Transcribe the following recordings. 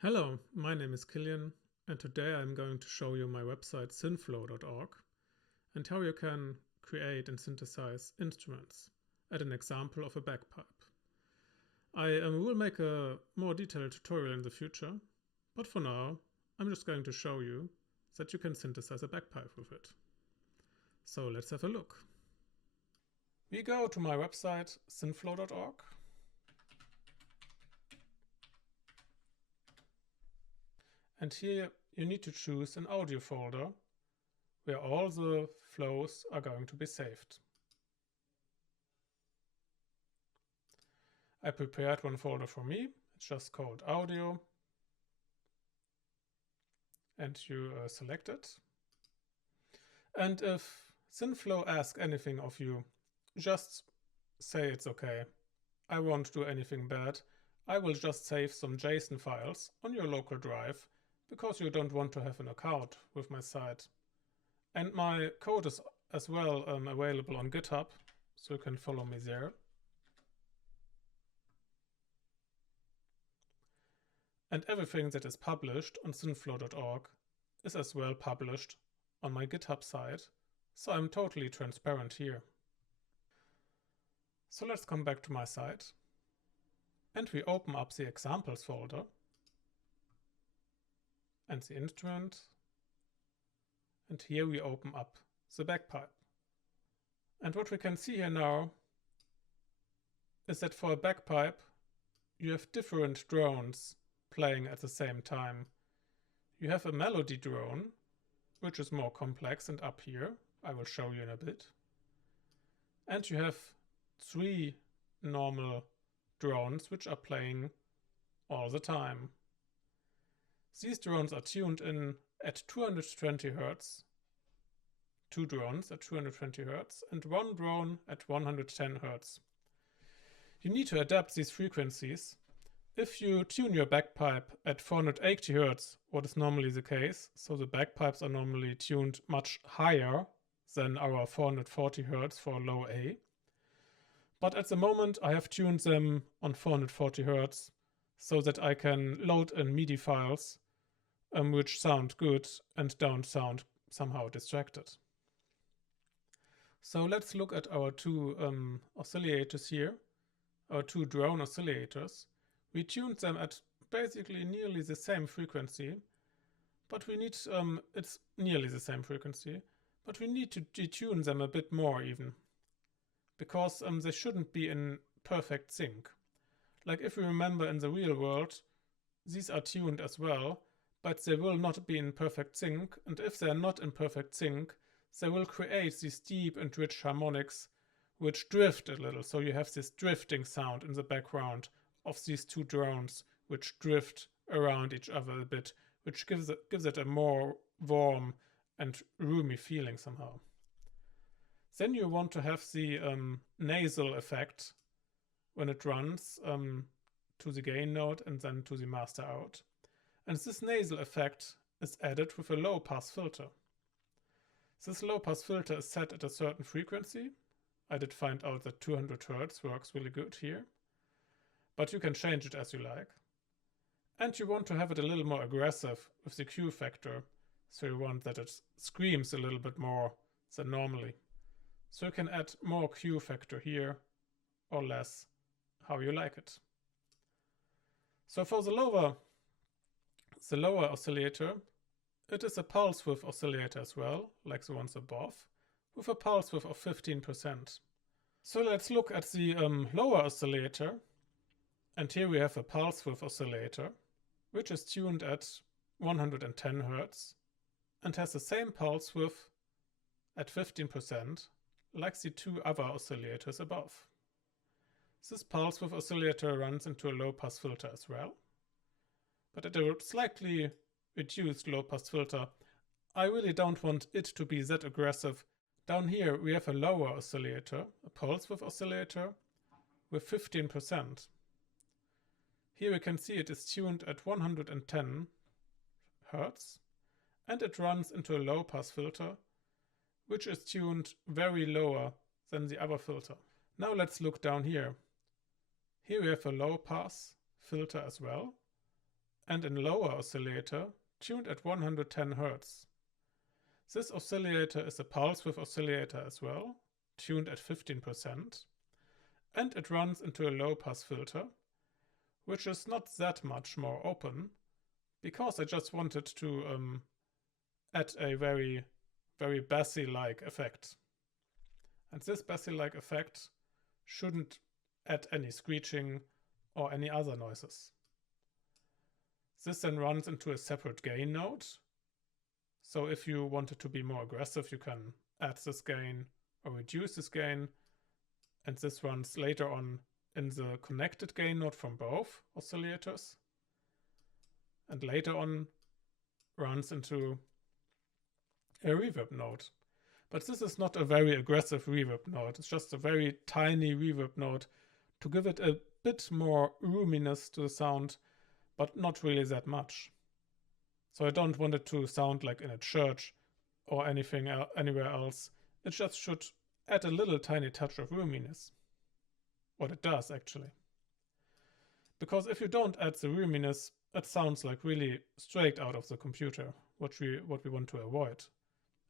Hello, my name is Kilian, and today I'm going to show you my website synflow.org and how you can create and synthesize instruments at an example of a bagpipe. I will make a more detailed tutorial in the future, but for now I'm just going to show you that you can synthesize a bagpipe with it. So let's have a look. We go to my website synflow.org. And here you need to choose an audio folder where all the flows are going to be saved. I prepared one folder for me. It's just called audio. And you select it. And if Synflow asks anything of you, just say it's okay. I won't do anything bad. I will just save some JSON files on your local drive because you don't want to have an account with my site. And my code is as well available on GitHub, so you can follow me there. And everything that is published on synflow.org is as well published on my GitHub site, so I'm totally transparent here. So let's come back to my site, and we open up the examples folder and the instrument, and here we open up the bagpipe. And what we can see here now is that for a bagpipe you have different drones playing at the same time. You have a melody drone, which is more complex and up here. I will show you in a bit. And you have 3 normal drones which are playing all the time. These drones are tuned in at 220 Hz, 2 drones at 220 Hz, and 1 drone at 110 Hz. You need to adapt these frequencies. If you tune your bagpipe at 480 Hz, what is normally the case, so the bagpipes are normally tuned much higher than our 440 Hz for low A. But at the moment I have tuned them on 440 Hz so that I can load in MIDI files which sound good and don't sound somehow distracted. So let's look at our 2 oscillators here, our 2 drone oscillators. We tuned them at basically nearly the same frequency, but we need, it's nearly the same frequency, but we need to detune them a bit more even, because they shouldn't be in perfect sync. Like if we remember in the real world, these are tuned as well, but they will not be in perfect sync, and if they're not in perfect sync, they will create these deep and rich harmonics which drift a little, so you have this drifting sound in the background of these 2 drones which drift around each other a bit, which gives it a more warm and roomy feeling somehow. Then you want to have the nasal effect when it runs to the gain node and then to the master out. And this nasal effect is added with a low-pass filter. This low-pass filter is set at a certain frequency. I did find out that 200 Hz works really good here, but you can change it as you like. And you want to have it a little more aggressive with the Q factor, so you want that it screams a little bit more than normally. So you can add more Q factor here or less, how you like it. So for the lower oscillator, it is a pulse width oscillator as well, like the ones above, with a pulse width of 15%. So let's look at the lower oscillator, and here we have a pulse width oscillator, which is tuned at 110 Hz and has the same pulse width at 15%, like the 2 other oscillators above. This pulse width oscillator runs into a low-pass filter as well. But at a slightly reduced low-pass filter, I really don't want it to be that aggressive. Down here we have a lower oscillator, a pulse width oscillator, with 15%. Here we can see it is tuned at 110 Hz, and it runs into a low-pass filter, which is tuned very lower than the other filter. Now let's look down here. Here we have a low-pass filter as well, and a lower oscillator tuned at 110 Hz. This oscillator is a pulse width oscillator as well, tuned at 15%, and it runs into a low-pass filter, which is not that much more open, because I just wanted to add a very bassy-like effect. And this bassy-like effect shouldn't add any screeching or any other noises. This then runs into a separate gain node. So if you wanted to be more aggressive, you can add this gain or reduce this gain. And this runs later on in the connected gain node from both oscillators. And later on runs into a reverb node. But this is not a very aggressive reverb node. It's just a very tiny reverb node to give it a bit more roominess to the sound, but not really that much. So I don't want it to sound like in a church or anything anywhere else. It just should add a little tiny touch of roominess. What it does actually. Because if you don't add the roominess, it sounds like really straight out of the computer, what we want to avoid.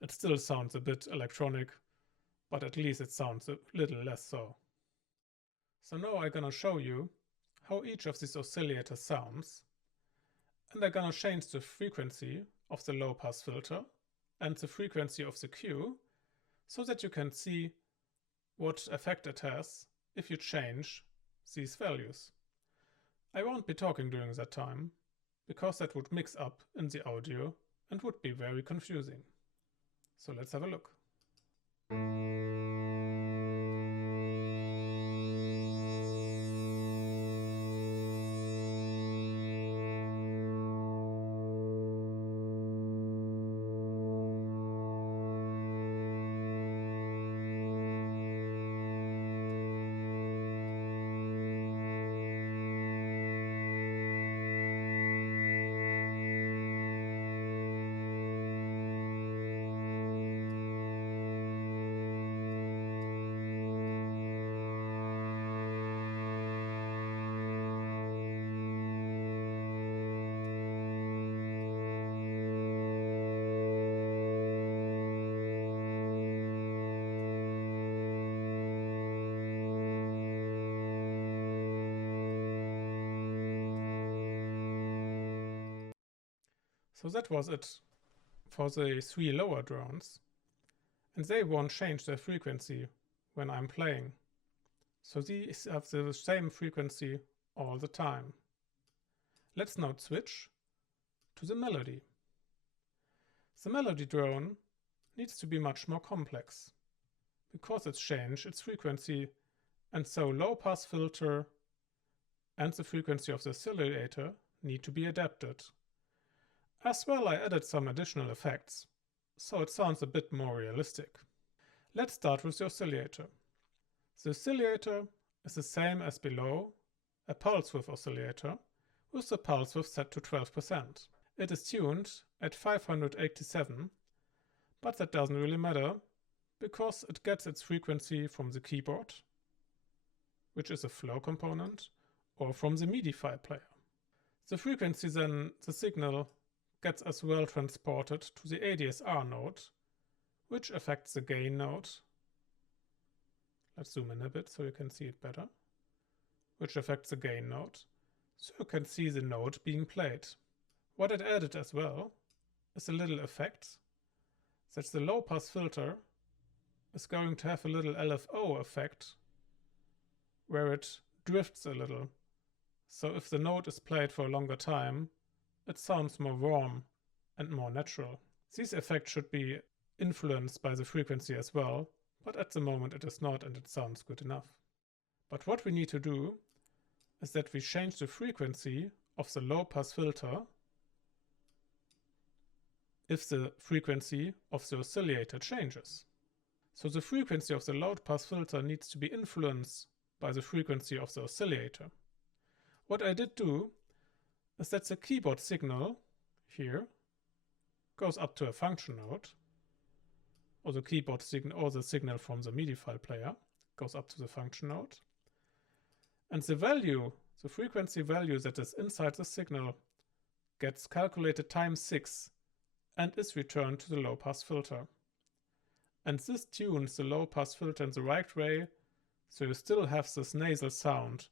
It still sounds a bit electronic, but at least it sounds a little less so. So now I'm gonna show you how each of these oscillators sounds, and I'm gonna change the frequency of the low pass filter and the frequency of the Q so that you can see what effect it has if you change these values. I won't be talking during that time, because that would mix up in the audio and would be very confusing. So let's have a look. So that was it for the 3 lower drones, and they won't change their frequency when I'm playing. So these have the same frequency all the time. Let's now switch to the melody. The melody drone needs to be much more complex, because it's changed its frequency, and so low pass filter and the frequency of the oscillator need to be adapted. As well, I added some additional effects, so it sounds a bit more realistic. Let's start with the oscillator. The oscillator is the same as below, a pulse width oscillator, with the pulse width set to 12%. It is tuned at 587, but that doesn't really matter, because it gets its frequency from the keyboard, which is a flow component, or from the MIDI file player. The frequency then, the signal, gets as well transported to the ADSR node, which affects the gain node. Let's zoom in a bit so you can see it better. Which affects the gain node, so you can see the note being played. What it added as well is a little effect that the low pass filter is going to have a little LFO effect where it drifts a little. So if the note is played for a longer time, it sounds more warm and more natural. These effects should be influenced by the frequency as well, but at the moment it is not, and it sounds good enough. But what we need to do is that we change the frequency of the low pass filter if the frequency of the oscillator changes. So the frequency of the low pass filter needs to be influenced by the frequency of the oscillator. What I did do is that the keyboard signal here goes up to a function node, or the keyboard signal, or the signal from the MIDI file player goes up to the function node, and the value, the frequency value that is inside the signal, gets calculated times 6 and is returned to the low-pass filter. And this tunes the low-pass filter in the right way, so you still have this nasal sound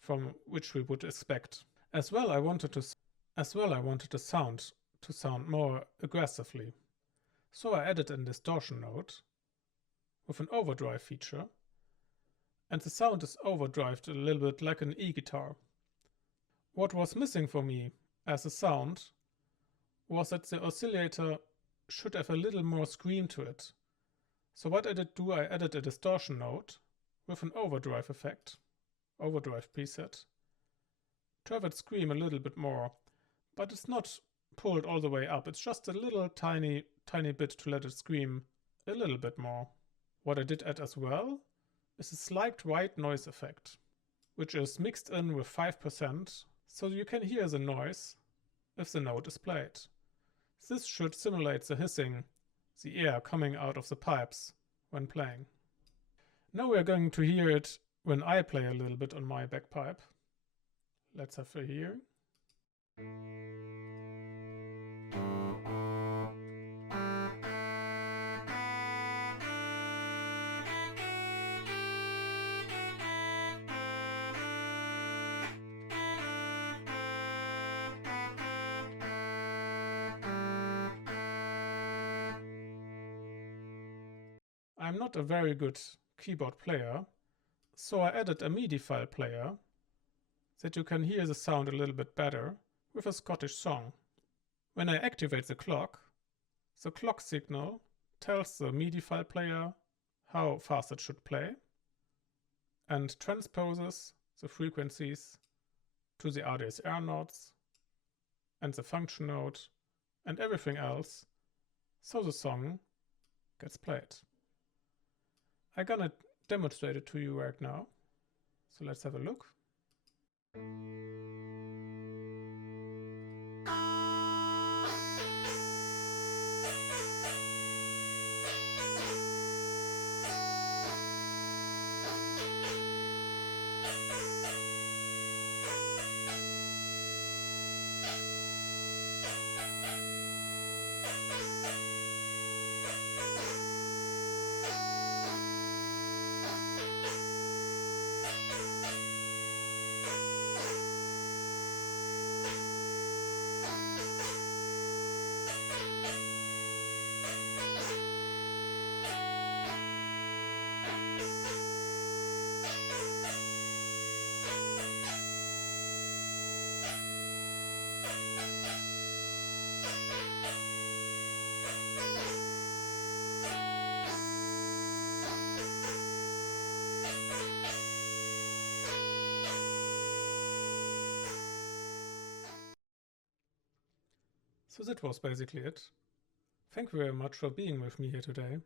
from which we would expect. As well, I wanted the sound to sound more aggressively. So I added a distortion node with an overdrive feature, and the sound is overdrived a little bit like an e-guitar. What was missing for me as a sound was that the oscillator should have a little more scream to it. So what I did do, I added a distortion node with an overdrive effect, overdrive preset, to have it scream a little bit more, but it's not pulled all the way up, it's just a little tiny bit to let it scream a little bit more. What I did add as well is a slight white noise effect, which is mixed in with 5%, so you can hear the noise if the note is played. This should simulate the hissing, the air coming out of the pipes when playing. Now we are going to hear it when I play a little bit on my bagpipe. Let's have a hearing. I'm not a very good keyboard player, so I added a MIDI file player that you can hear the sound a little bit better with a Scottish song. When I activate the clock signal tells the MIDI file player how fast it should play and transposes the frequencies to the ADSR notes and the function node and everything else, so the song gets played. I'm gonna demonstrate it to you right now. So let's have a look. So that was basically it. Thank you very much for being with me here today.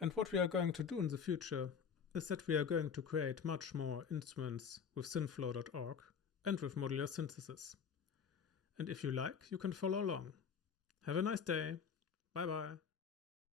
And what we are going to do in the future is that we are going to create much more instruments with synthflow.org and with modular synthesis. And if you like, you can follow along. Have a nice day. Bye bye.